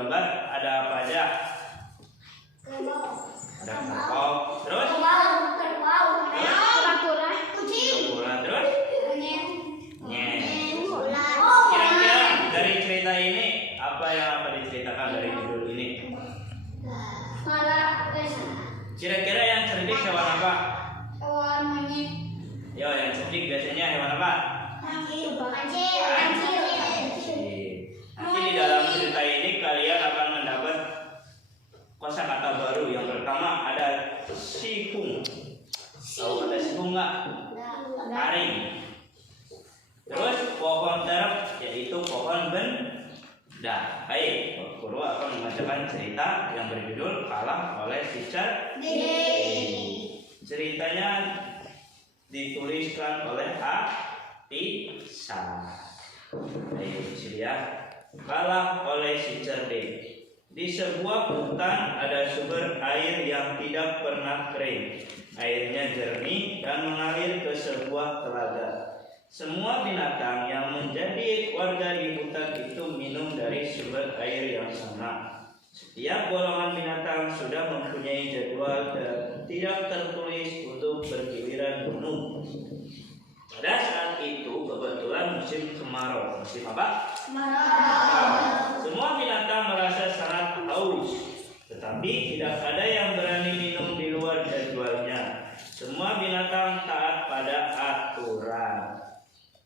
gambar ada apa aja? Ada kerbau, terus kura-kura, terus nyet. Kira-kira dari cerita ini apa yang diceritakan dari judul ini? Kira-kira yang cerdik hewan apa? Yo, yang cerdik biasanya hewan apa? Nanti di dalam cerita ini kalian akan mendapat kosakata baru. Yang pertama ada sihung. Tahu ada sihung nggak? Taring. Terus pohon terep, yaitu pohon benda. Baik, Guru akan membacakan cerita yang berjudul Kalah oleh si Cerdik. Ceritanya dituliskan oleh Atisa. Baik, ya. Kalah oleh si cerdik. Di sebuah hutan ada sumber air yang tidak pernah kering. Airnya jernih dan mengalir ke sebuah telaga. Semua binatang yang menjadi warga di hutan itu minum dari sumber air yang sama. Setiap golongan binatang sudah mempunyai jadwal dan tidak tertulis untuk bergiliran minum. Pada saat itu kebetulan musim kemarau. Musim apa? Kemarau. Semua binatang merasa sangat haus, tetapi tidak ada yang berani minum di luar jadwalnya. Semua binatang taat pada aturan.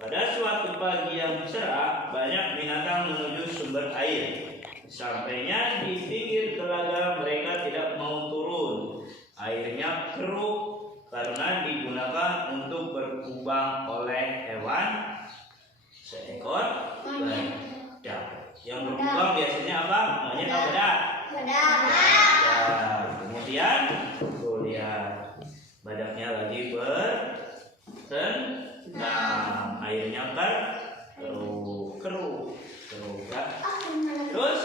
Pada suatu pagi yang cerah, banyak binatang menuju sumber air. Sampainya di pinggir telaga, mereka tidak mau turun. Airnya keruh karena digunakan untuk berkubang oleh hewan seekor badak. Yang berkubang biasanya apa? Monyet atau badak? Badak. Kemudian lihat badaknya lagi berenang. Airnya keruh. Terus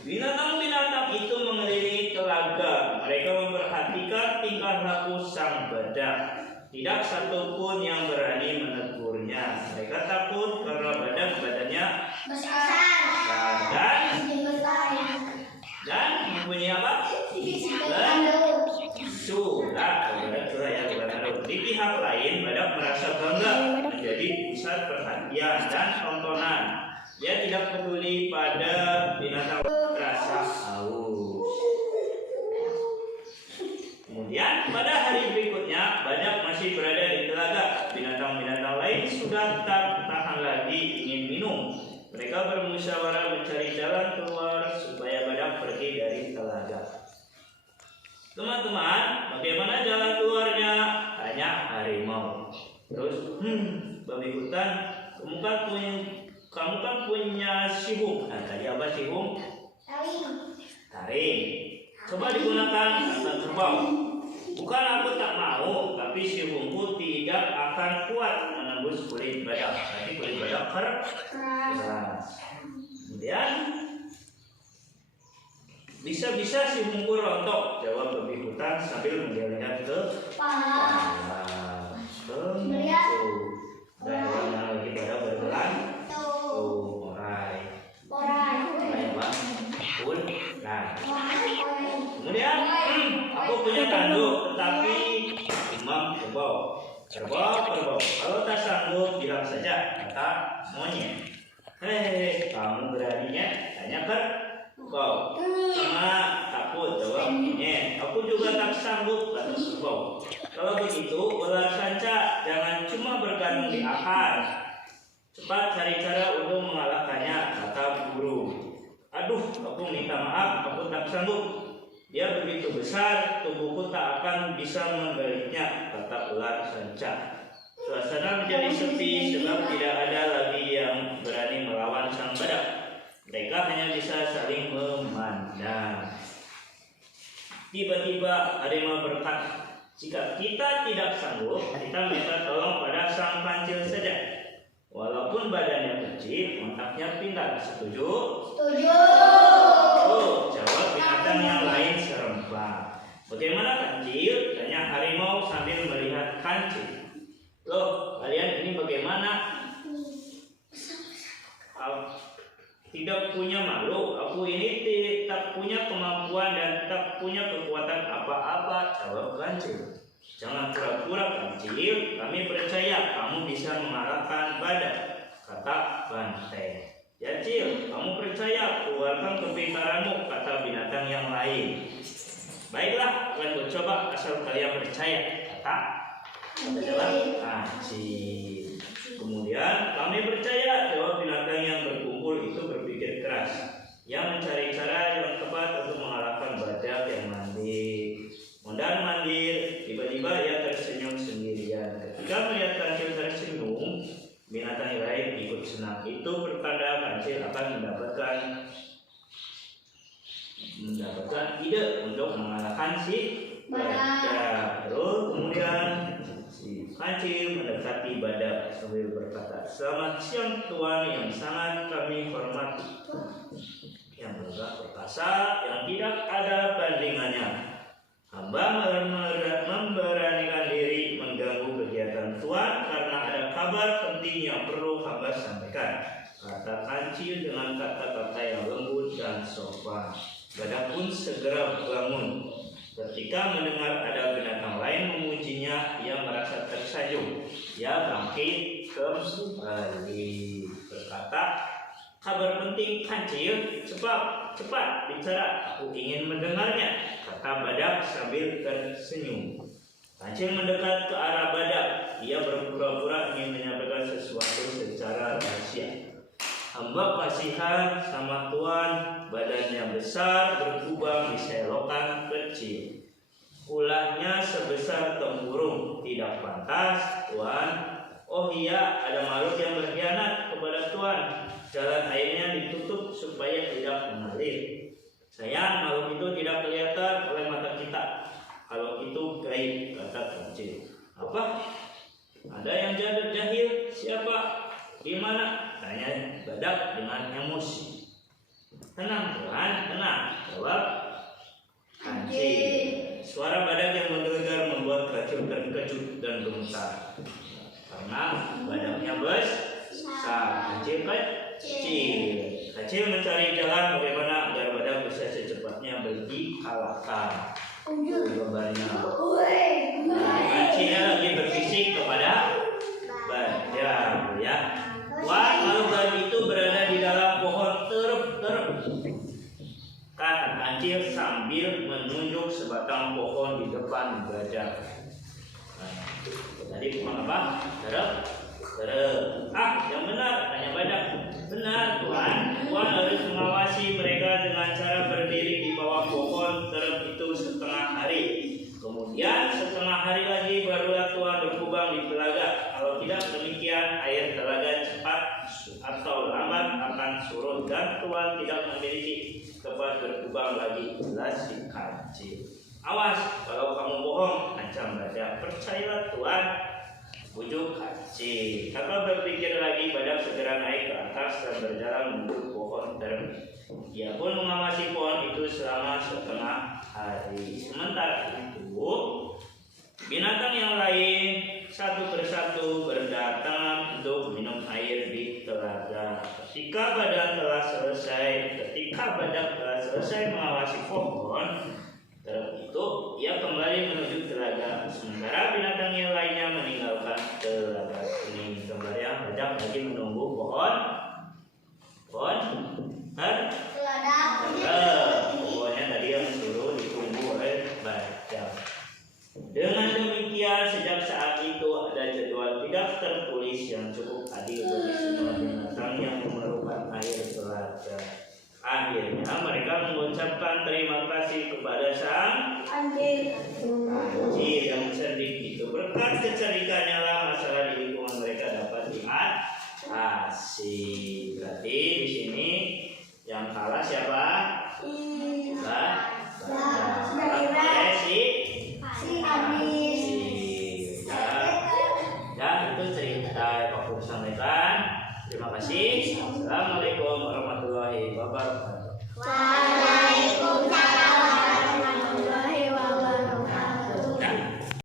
binatang-binatang itu mengelilingi telaga. Mereka memperhatikan tingkah laku sang badak. Tidak satupun yang berani menegurnya. Mereka takut karena badak badannya besar dan mempunyai apa? Di pihak lain, badak merasa bangga menjadi pusat perhatian dan tontonan. Dia tidak peduli pada binatang rasa haus. Kemudian pada hari berikutnya, badak masih berada di telaga. Binatang-binatang lain sudah tak tahan lagi ingin minum. Mereka bermusyawarah mencari jalan keluar supaya badak pergi dari telaga. Teman-teman, bagaimana jalan keluarnya? Tanya harimau. Terus, babi hutan, kamu kan punya sihung. Nah, tadi apa sihung? Taring. Coba digunakan atas kerbau. Bukan aku tak mau, tapi sihungku tidak akan kuat menembus kulit badak. Nanti kulit badak keras. Kemudian bisa-bisa sihungku rontok, jawab babi hutan sambil melihat ke kepala. Dan hewan yang lagi pada berjalan. Kemudian aku punya tanduk, tetapi imam kerbau. Kalau tak sanggup bilang saja, kata monyet. Hei, kamu beraninya? Tanya kerbau. Sama takut, jawab monyet. Aku juga tak sanggup, kata kerbau. Kalau begitu, ular sanca, jangan cuma bergantung di akar. Cepat cari cara untuk mengalahkannya, kata burung. Aduh, aku minta maaf, aku tak sanggup. Dia begitu besar, tubuhku tak akan bisa menggalaknya, kata ular sanca. Suasana menjadi sepi sebab tidak ada lagi yang berani melawan sang badak. Mereka hanya bisa saling memandang. Tiba-tiba harimau berkata, jika kita tidak sanggup, kita minta tolong pada sang kancil saja. Walaupun badannya kecil, otaknya pintar. Setuju? Setuju. Oh, jawab binatang yang lain serempak. Bagaimana kancil? Tanya harimau sambil melihat kancil. Loh, kalian ini bagaimana? tidak punya malu. Aku ini tak punya kemampuan dan tak punya kekuatan apa-apa, jawab kancil. Jangan pura-pura kancil, kami percaya kamu bisa mengalahkan badak, kata banteng. Ya Cil, kamu percaya, keluarkan kepintaranmu, kata binatang yang lain. Baiklah, akan coba asal kalian percaya, kata Kancil. Kemudian kami percaya, jawab binatang yang berkumpul itu berpikir keras, yang mencari cara yang tepat untuk mengalahkan badak yang mandir. Mondar mandir, tiba-tiba ia tersenyum sendirian. Ketika melihat Kancil tersenyum, binatang yang lain ikut senang. Itu pertanda Kancil akan mendapatkan ide untuk mengalahkan si badak. Lalu kemudian si Kancil mendekati badak sambil berkata, "Selamat siang Tuan yang sangat kami hormati, yang megah perkasa, yang tidak ada bandingannya. Hamba memberanikan diri mengganggu kegiatan Tuan karena ada kabar penting yang perlu hamba sampaikan," kata Kancil dengan kata-kata yang lembut dan sopan. Badak pun segera bangun. Ketika mendengar ada binatang lain memujinya, ia merasa tersanjung. Ia bangkit kembali berkata, "Kabar penting Kancil, cepat bicara, aku ingin mendengarnya," kata badak sambil tersenyum. Kancil mendekat ke arah badak. Ia berpura-pura ingin menyampaikan sesuatu secara rahasia. "Hamba kasihan sama Tuan, badannya besar berkubang di selokan kecil. Ulahnya sebesar tempurung, tidak pantas Tuan. Oh iya, ada makhluk yang berkhianat kepada Tuan. Jalan airnya ditutup supaya tidak mengalir. Sayang, makhluk itu tidak kelihatan oleh mata kita. Kalau itu gaib," kata Kancil. "Apa? Ada yang jahil? Siapa? Di mana?" tanya badak dengan emosi. "Tenang Tuan, tenang," jawab Kancil. Suara badak yang menggelegar membuat Kancil terkejut dan gemetar. Karena badaknya besar, Kancil kecil. Kancil mencari jalan bagaimana agar badak bisa secepatnya dikalahkan. Gambarnya. Kancil lagi berbisik kepada badak, ya. "Tuan, makhluk gaib itu berada di dalam pohon terep," kata Kancil sambil menunjuk sebatang pohon di depan badak. Tadi pohon apa? Terep. Yang benar, tanya badak. "Benar Tuan, Tuan harus mengawasi mereka dengan cara berdiri di bawah pohon terep itu setengah hari. Kemudian setengah hari lagi barulah Tuan berkubang di telaga. Kalau tidak demikian, air telaga cepat atau lambat akan surut dan Tuan tidak memiliki tempat berkubang lagi," jelas si Kancil. "Awas, kalau kamu bohong," ancam badak. "Percayalah Tuan," bujuk Kancil. Tanpa berpikir lagi, badak segera naik ke atas dan berjalan menuju pohon terep. Ia pun mengawasi pohon itu selama setengah hari. Sementara itu, binatang yang lain satu persatu berdatangan untuk minum air di telaga. Ketika badak telah selesai mengawasi pohon terep itu, ia kembali menuju telaga. Sementara binatang yang lainnya meninggalkan telaga ini. Gambarnya badak lagi menunggu pohon pokoknya tadi yang suruh ditunggu oleh badak. Dengan demikian, sejak saat itu ada jadwal tidak tertulis yang cukup adil bagi semua binatang yang memerlukan air telaga. Akhirnya mereka mengucapkan terima kasih kepada sang Kancil yang cerdik itu. Berkat kecerdikannya lah masalah di lingkungan mereka dapat diatasi. Berarti di sini yang kalah siapa? Dan itu cerita yang aku sampaikan. Terima kasih. Assalamualaikum warahmatullahi wabarakatuh.